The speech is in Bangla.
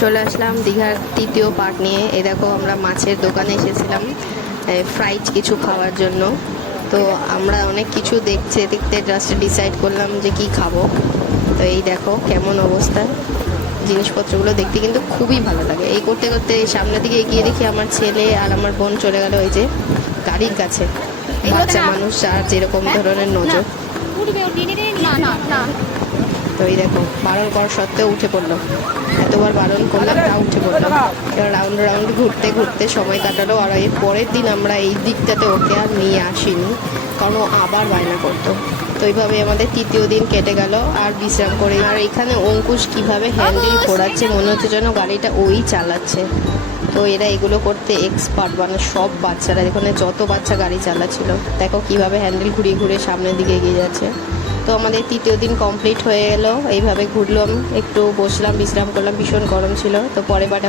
চলে আসলাম দীঘার তৃতীয় পার্ট নিয়ে। এই দেখো আমরা মাছের দোকানে এসেছিলাম ফ্রাইড কিছু খাওয়ার জন্য। তো আমরা অনেক কিছু দেখতে দেখতে জাস্ট ডিসাইড করলাম যে কি খাবো। তো এই দেখো কেমন অবস্থা, জিনিসপত্রগুলো দেখতে কিন্তু খুবই ভালো লাগে। এই করতে করতে সামনের দিকে এগিয়ে দেখি আমার ছেলে আর আমার বোন চলে গেল ওই যে গাড়ির কাছে। বাচ্চা মানুষ যার যেরকম ধরনের নজর। তো এই দেখো বারণ করা সত্ত্বেও উঠে পড়লো, এতবার বারণ করলাম তা উঠে পড়লো। এবার রাউন্ড রাউন্ড ঘুরতে ঘুরতে সময় কাটালো। আর এর পরের দিন আমরা এই দিকটাতে ওকে আর নিয়ে আসিনি, কারণ ও আবার বায়না করতো। তো এইভাবে আমাদের তৃতীয় দিন কেটে গেল আর বিশ্রাম করে। আর এখানে অঙ্কুশ কিভাবে হ্যান্ডেল ঘোরাচ্ছে, মনে হচ্ছে যেন গাড়িটা ওই চালাচ্ছে। তো এরা এগুলো করতে এক্সপার্ট, মানে সব বাচ্চারা, এখানে যত বাচ্চা গাড়ি চালাচ্ছিল দেখো কিভাবে হ্যান্ডেল ঘুরিয়ে ঘুরিয়ে সামনের দিকে এগিয়ে যাচ্ছে। তো আমাদের তৃতীয় দিন কমপ্লিট হয়ে গেল। এইভাবে ঘুরলাম, একটু বসলাম, বিশ্রাম করলাম, ভীষণ গরম ছিল। তো পরে বাটা